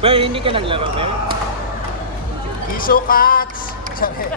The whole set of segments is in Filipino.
Pero hindi ka naglaro, Pero? Iso Cats! Sorry.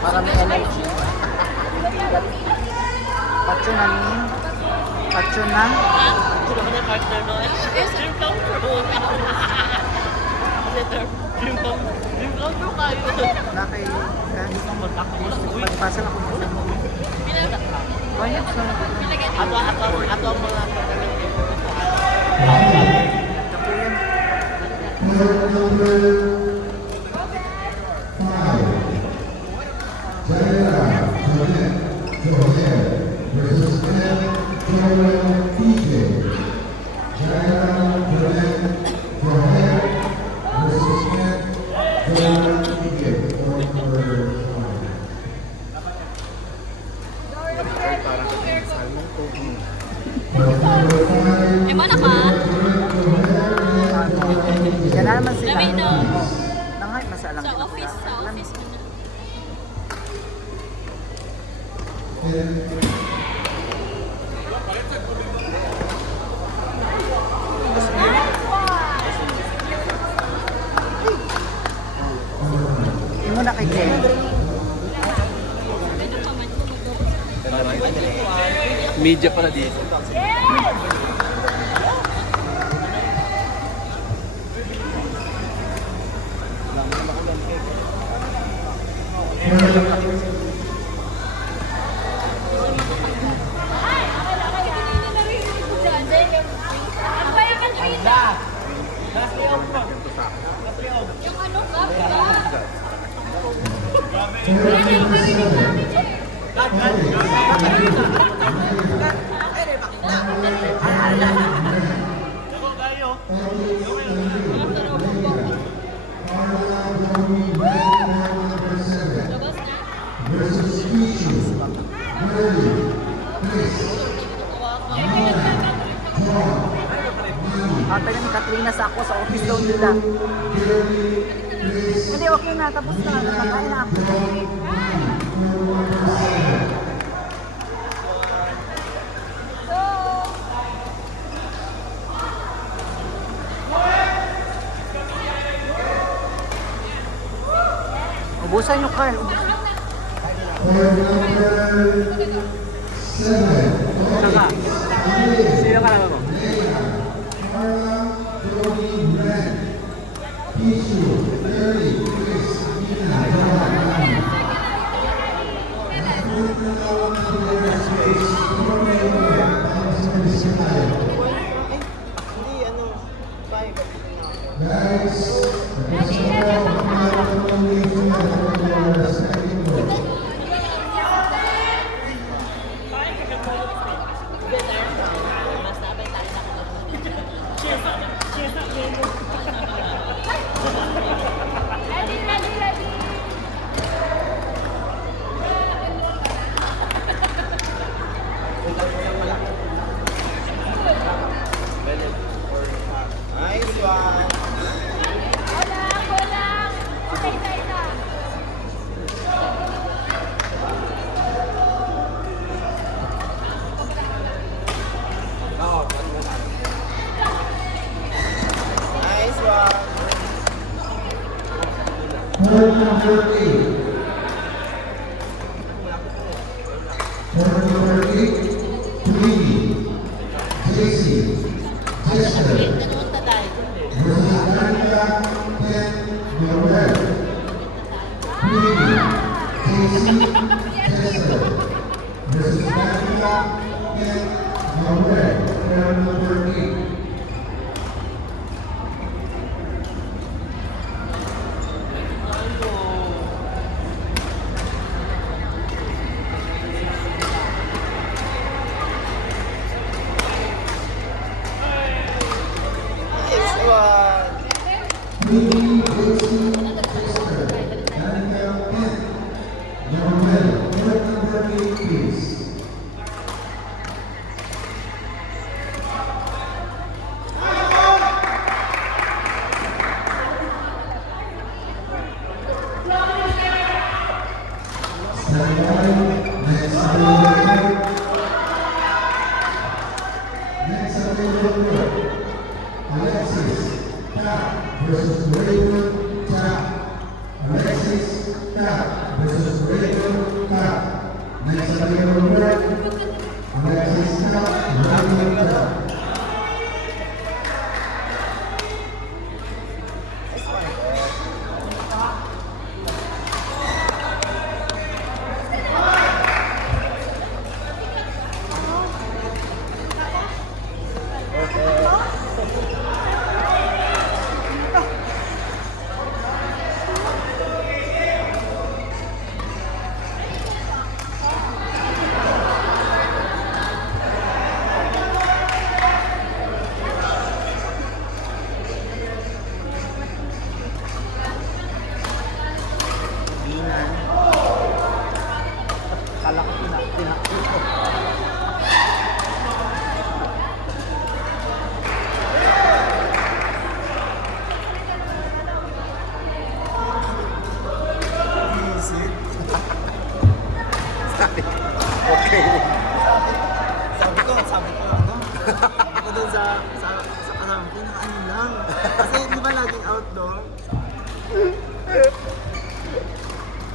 Marami energy. Pachunan ni. Pachunan. Sudah kena partner no. Dream come true. Dream come true kayo. Nakay magpasal ako mo. Banyak sa Ato ang mga kapuyan. Eh mana ka? Yan na naman sila. Labi no. Nanghay masalang. Sa office mo na. Imo na kay Jen. Media pala dito. Yung ano ka? Taga ni Katrina sa ako sa office daw nila. Hindi, okay na. Tapos na. Nakain na ako. Ubusan nyo, Carl. Saka, sino ka naman mo? Nice one. Nice one. Point number 8. Point number 8, Tweedy, JC, Jester, versus Danica, Ken, Noel. Tweedy, JC, Jester, versus Danica, Ken, Noel. Point number 8. Nice one. Tweedy, JC, Jester, Danica, Ken, Noel. Point number 8, please. Next available Alexis Tap versus Raymond Tap. Alexis Tap versus Raymond Tap. Next available Alexis Tap, Raymond Tap. Kala ko pinakita. Okay. Sabi ko, Sabi ko dun sa kasama ko, nakaano lang. Kasi di ba laging outdoor?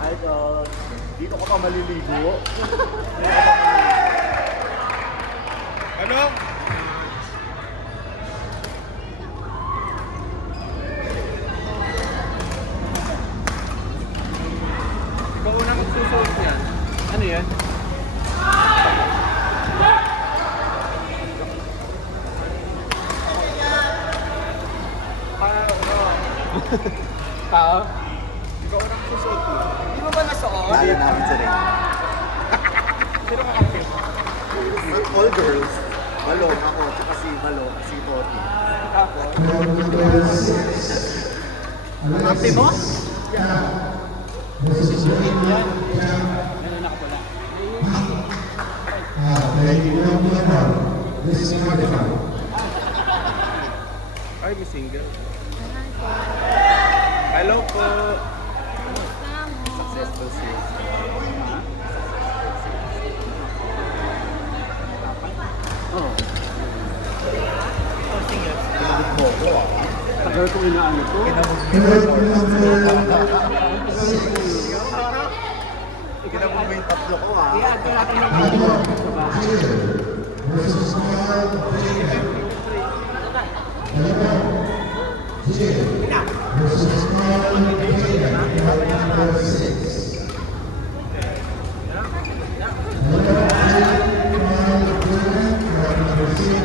Idol, dito ka pa maliligo. Ano? Ikaw una magsusuot niyan. Ano yan? Tao? Ikaw una magsusuot mo. Di mo ba nasuot? Lalo namin sa rin. Sino ka kasi? All girls. Malong ako, tsaka si Malong, si Toti. Tapos? Point number 6. Alexis Tap versus Raymond Tap. Ano nakapula? Thank you, William. This is Spotify. Ay, may single. Hello po. Successful sales. Oh. Tagal ko inaano to. Point number 6. tatlo ko ah. Kaya natin ng versus Carl Jacob. Jim versus Carl Jacob, number 6. Number 6.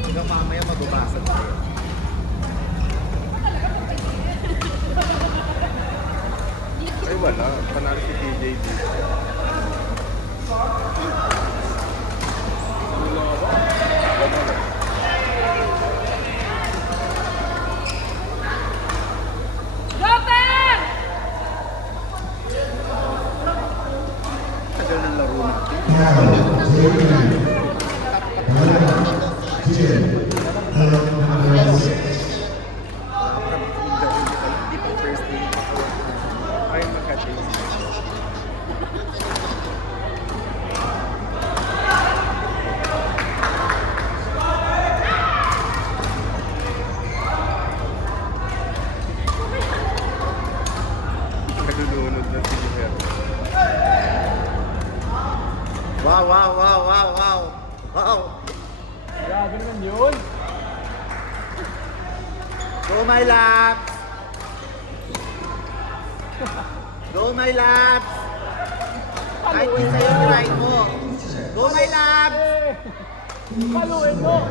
Hanggang mamaya magbabasag tayo. Ay wala, panalo si TJ dito. Tagal ng laro natin. Carl Jacob. Jim number 6. Hindi pa first day. Ay magka-taste. Nagdudunod na si Jimer. Wow, wow, wow, wow, wow. Wow. Grabe naman yun. Go my laps. Go my laps. Kahit isa yung try mo. Go my laps. Paluin mo!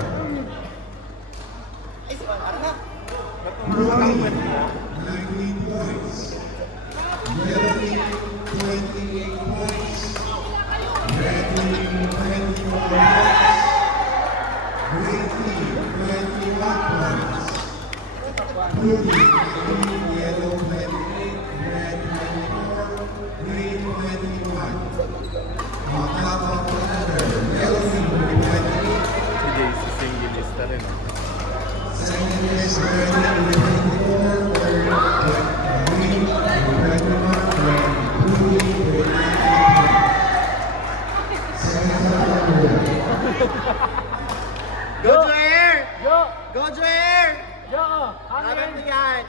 Brody, 19 points. Melanie, 28 points. Bradley, 21 points. Ricky, 21 points. Brody, green, yellow, 28, red, 24, green, 21. On top of the ladder, Melanie, 28. Si JC singilista rin. Second is Bradley, 24, third, green, 21, red, Brody, 19 points. Second ladder. Go Joer! Go! Go Joer! Go! Laban mo Angin! yan!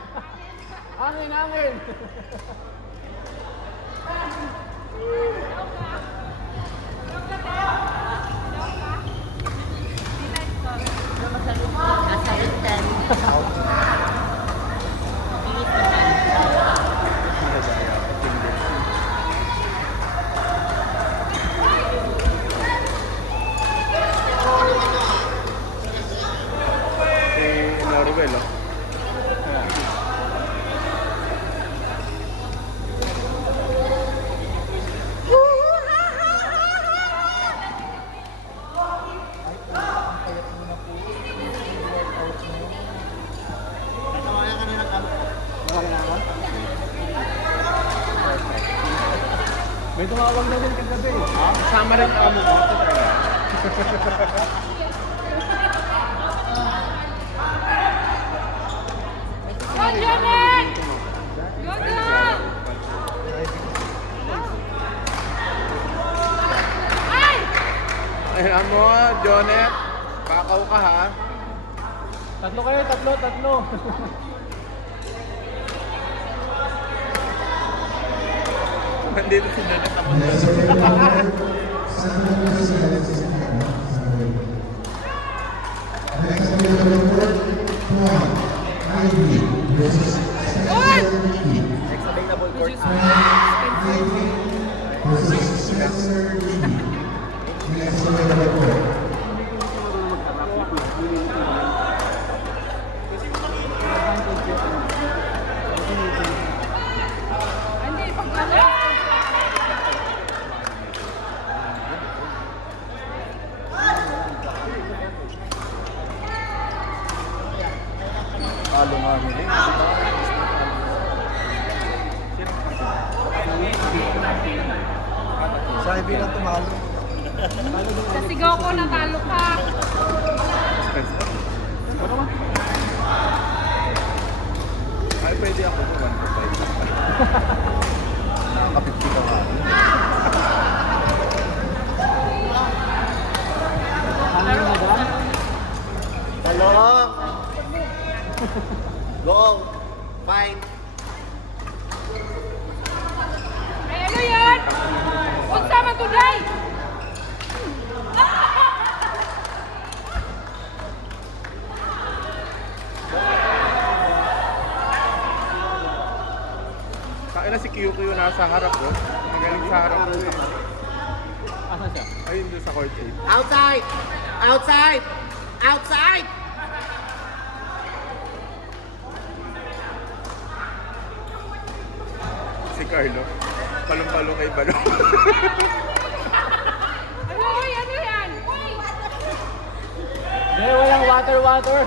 Angin! Angin! Nasa Rinten. Pilit naman. Si Norwell, oh. May tumawag na din kagabi. Kasama rin kamo ko. Go, Janet! Go, girl! Ay! Alam mo, Jonet, pakaw ka ha. Tatlo kayo, tatlo. Nandito si Jonet ako. Next is Sandra Marcial, next is number 4, Ivy versus Spencer Lee. Next available court. Ivy versus Spencer Lee. Next available court. Hindi, pag Talo nga nila. Sa Ivy lang tumalo. Nasigaw ko, natalo ka. Ay, pwede ako po 1-5. Nakaka-50 ka nga. Talong! Go! Fight! sa harap ko. Magaling sa harap ko. Asan siya? Ayun doon sa court 8. Outside! Outside! Outside! Si Carlo. Palong-palong kay Balong. Ano, uy, ano yan? Hindi, walang water.